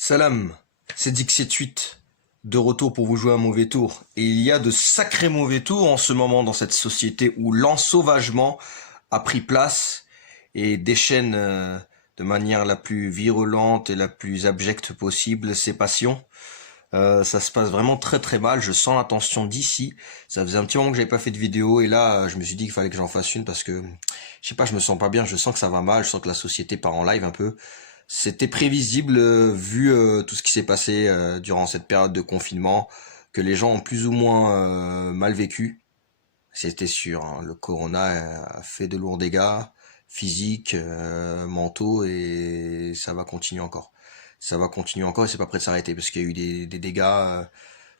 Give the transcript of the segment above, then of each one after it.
Salam, c'est Dixit8, de retour pour vous jouer un mauvais tour. Et il y a de sacrés mauvais tours en ce moment dans cette société où l'ensauvagement a pris place et déchaîne de manière la plus virulente et la plus abjecte possible ses passions. Ça se passe vraiment très très mal, je sens la tension d'ici. Ça faisait un petit moment que j'avais pas fait de vidéo et là je me suis dit qu'il fallait que j'en fasse une parce que je sais pas, je me sens pas bien, je sens que ça va mal, je sens que la société part en live un peu. C'était prévisible vu tout ce qui s'est passé durant cette période de confinement, que les gens ont plus ou moins mal vécu. C'était sûr, hein. Le corona a fait de lourds dégâts physiques, mentaux, et ça va continuer encore. Ça va continuer encore et c'est pas prêt de s'arrêter parce qu'il y a eu des dégâts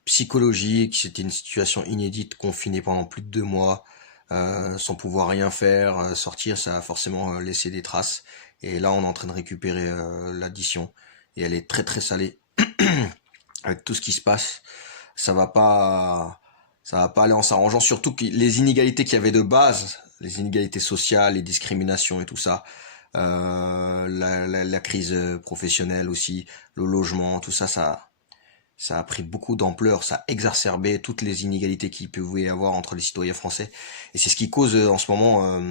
psychologiques. C'était une situation inédite, confinée pendant plus de 2 mois, sans pouvoir rien faire, sortir, ça a forcément laissé des traces. Et là, on est en train de récupérer l'addition et elle est très très salée avec tout ce qui se passe. Ça va pas, ça va pas aller en s'arrangeant. Surtout que les inégalités qu'il y avait de base, les inégalités sociales, les discriminations et tout ça, la crise professionnelle aussi, le logement, tout ça, ça a pris beaucoup d'ampleur, ça a exacerbé toutes les inégalités qu'il pouvait y avoir entre les citoyens français. Et c'est ce qui cause en ce moment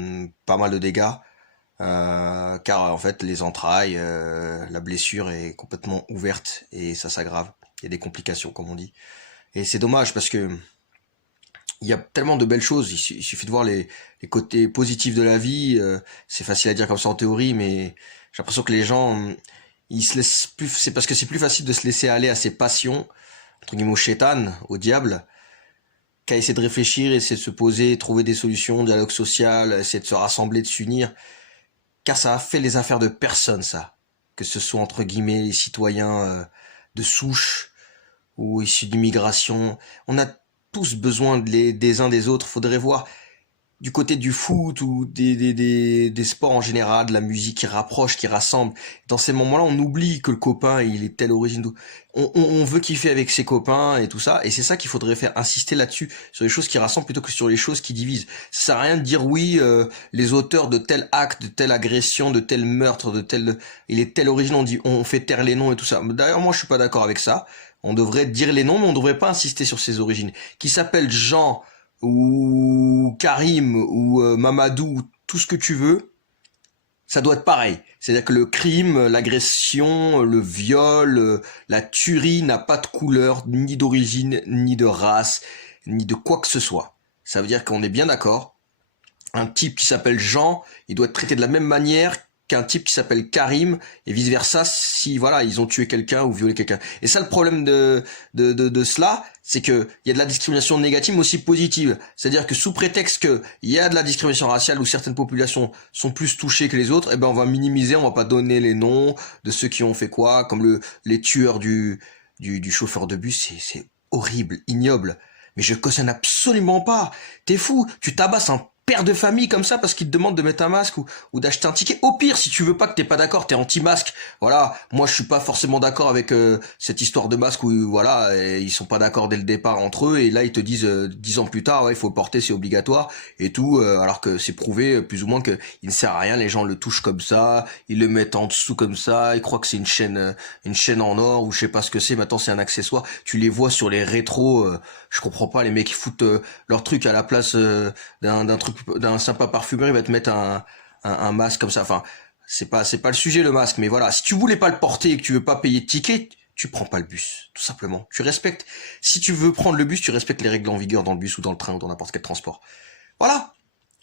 pas mal de dégâts. Car en fait les entrailles, la blessure est complètement ouverte et ça s'aggrave. Il y a des complications comme on dit. Et c'est dommage parce que il y a tellement de belles choses. Il suffit de voir les côtés positifs de la vie. C'est facile à dire comme ça en théorie, mais j'ai l'impression que les gens, ils se laissent plus. C'est parce que c'est plus facile de se laisser aller à ses passions, entre guillemets au chétan, au diable, qu'à essayer de réfléchir, essayer de se poser, trouver des solutions, dialogue social, essayer de se rassembler, de s'unir. Car ça a fait les affaires de personne, ça. Que ce soit entre guillemets les citoyens de souche ou issus d'immigration. On a tous besoin des uns des autres. Faudrait voir du côté du foot ou des sports en général, de la musique qui rapproche, qui rassemble. Dans ces moments-là, on oublie que le copain, il est telle origine. On veut kiffer avec ses copains et tout ça. Et c'est ça qu'il faudrait faire, insister là-dessus, sur les choses qui rassemblent plutôt que sur les choses qui divisent. Ça sert à rien de dire oui, les auteurs de tel acte, de telle agression, de tel meurtre, il est telle origine, on fait taire les noms et tout ça. D'ailleurs, moi, je suis pas d'accord avec ça. On devrait dire les noms, mais on devrait pas insister sur ses origines. Qui s'appelle Jean, ou Karim ou Mamadou, tout ce que tu veux, ça doit être pareil. C'est-à-dire que le crime, l'agression, le viol, la tuerie n'a pas de couleur, ni d'origine, ni de race, ni de quoi que ce soit. Ça veut dire qu'on est bien d'accord. Un type qui s'appelle Jean, il doit être traité de la même manière qu'un type qui s'appelle Karim, et vice versa si voilà ils ont tué quelqu'un ou violé quelqu'un. Et ça, le problème de cela, c'est que il y a de la discrimination négative mais aussi positive. C'est-à-dire que sous prétexte que il y a de la discrimination raciale où certaines populations sont plus touchées que les autres, eh ben on va minimiser, on va pas donner les noms de ceux qui ont fait quoi, comme les tueurs du chauffeur de bus. C'est horrible, ignoble. Mais je cautionne absolument pas. T'es fou, tu tabasses un père de famille comme ça parce qu'il te demande de mettre un masque ou d'acheter un ticket. Au pire, si tu veux pas, que t'es pas d'accord, t'es anti-masque. Voilà, moi je suis pas forcément d'accord avec cette histoire de masque où voilà, ils sont pas d'accord dès le départ entre eux et là ils te disent 10 ans plus tard, ouais, il faut le porter, c'est obligatoire et tout, alors que c'est prouvé plus ou moins que il ne sert à rien. Les gens le touchent comme ça, ils le mettent en dessous comme ça, ils croient que c'est une chaîne en or ou je sais pas ce que c'est. Maintenant c'est un accessoire. Tu les vois sur les rétros, je comprends pas, les mecs qui foutent leur truc à la place d'un sympa parfumeur, il va te mettre un masque comme ça. Enfin, c'est pas le sujet, le masque, mais voilà, si tu voulais pas le porter et que tu veux pas payer de ticket, tu prends pas le bus, tout simplement. Tu respectes. Si tu veux prendre le bus, tu respectes les règles en vigueur dans le bus ou dans le train ou dans n'importe quel transport. Voilà.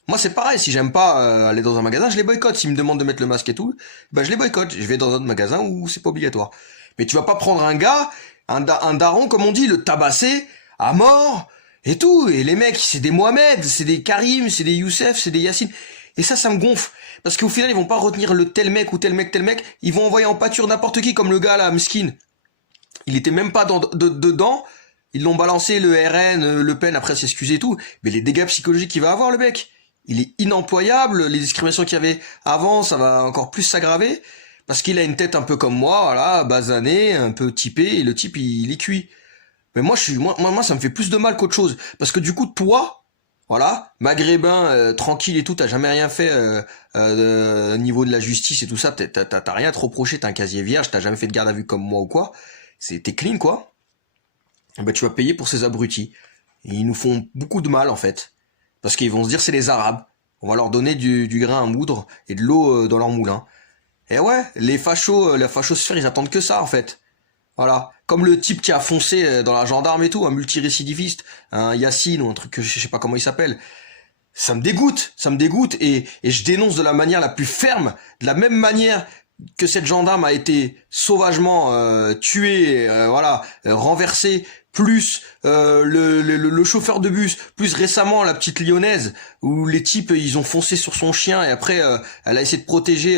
Moi, c'est pareil. Si j'aime pas aller dans un magasin, je les boycotte. S'ils me demandent de mettre le masque et tout, bah je les boycotte. Je vais dans un autre magasin où c'est pas obligatoire. Mais tu vas pas prendre un gars, un daron, comme on dit, le tabasser à mort et tout. Et les mecs, c'est des Mohamed, c'est des Karim, c'est des Youssef, c'est des Yassine. Et ça me gonfle. Parce qu'au final, ils vont pas retenir le tel mec ou tel mec, tel mec. Ils vont envoyer en pâture n'importe qui, comme le gars là, Mskin. Il était même pas dedans. Ils l'ont balancé, le RN, Le Pen, après s'excuser et tout. Mais les dégâts psychologiques qu'il va avoir, le mec. Il est inemployable. Les discriminations qu'il y avait avant, ça va encore plus s'aggraver. Parce qu'il a une tête un peu comme moi, voilà, basanée, un peu typé. Et le type, il est cuit. Mais moi, ça me fait plus de mal qu'autre chose. Parce que du coup, toi, Voilà, maghrébin, tranquille et tout, t'as jamais rien fait au niveau de la justice et tout ça, t'as rien à te reprocher, t'as un casier vierge, t'as jamais fait de garde à vue comme moi ou quoi, t'es clean quoi. Eh ben, tu vas payer pour ces abrutis. Et ils nous font beaucoup de mal en fait, parce qu'ils vont se dire c'est les Arabes, on va leur donner du grain à moudre et de l'eau dans leur moulin. Et ouais, les fachos, la fachosphère, ils attendent que ça en fait. Voilà. Comme le type qui a foncé dans la gendarme et tout, un multirécidiviste, un Yacine ou un truc que je sais pas comment il s'appelle. Ça me dégoûte et je dénonce de la manière la plus ferme, de la même manière que cette gendarme a été sauvagement tuée, voilà, renversée, plus le chauffeur de bus, plus récemment la petite lyonnaise où les types ils ont foncé sur son chien et après elle a essayé de protéger,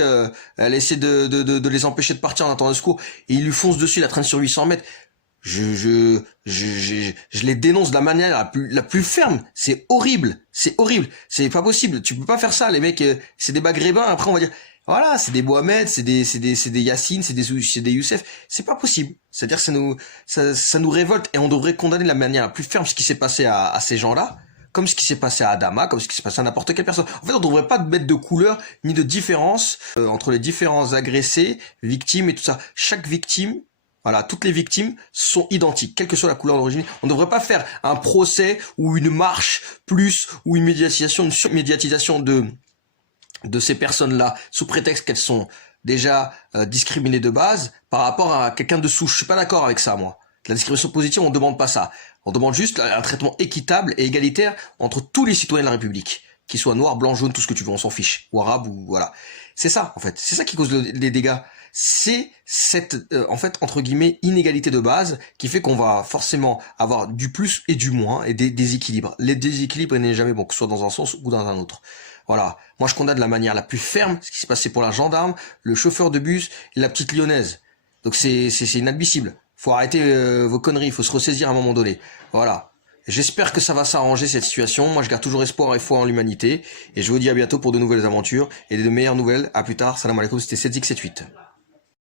elle a essayé de les empêcher de partir en attendant le secours et ils lui foncent dessus, la traîne sur 800 mètres. Je les dénonce de la manière la plus ferme. C'est horrible. C'est horrible. C'est pas possible. Tu peux pas faire ça. Les mecs, c'est des maghrébins. Après, on va dire, voilà, c'est des Mohamed, c'est des Yassine, c'est des Youssef. C'est pas possible. C'est-à-dire, ça nous révolte et on devrait condamner de la manière la plus ferme ce qui s'est passé à ces gens-là. Comme ce qui s'est passé à Adama, comme ce qui s'est passé à n'importe quelle personne. En fait, on devrait pas mettre de couleur ni de différence entre les différents agressés, victimes et tout ça. Chaque victime, voilà, toutes les victimes sont identiques, quelle que soit la couleur d'origine. On ne devrait pas faire un procès ou une marche plus ou une médiatisation, une surmédiatisation de ces personnes-là sous prétexte qu'elles sont déjà discriminées de base par rapport à quelqu'un de souche. Je suis pas d'accord avec ça, moi. La discrimination positive, on ne demande pas ça. On demande juste un traitement équitable et égalitaire entre tous les citoyens de la République, qu'ils soient noirs, blancs, jaunes, tout ce que tu veux, on s'en fiche, ou arabes, ou voilà. C'est ça, en fait. C'est ça qui cause les dégâts. C'est cette, en fait, entre guillemets, inégalité de base qui fait qu'on va forcément avoir du plus et du moins et des déséquilibres. Les déséquilibres n'est jamais bon, que ce soit dans un sens ou dans un autre. Voilà. Moi, je condamne de la manière la plus ferme ce qui s'est passé pour la gendarme, le chauffeur de bus et la petite lyonnaise. Donc c'est inadmissible. Faut arrêter vos conneries, il faut se ressaisir à un moment donné. Voilà. J'espère que ça va s'arranger cette situation. Moi, je garde toujours espoir et foi en l'humanité. Et je vous dis à bientôt pour de nouvelles aventures et de meilleures nouvelles. À plus tard. Salam alaikum, c'était 7x78.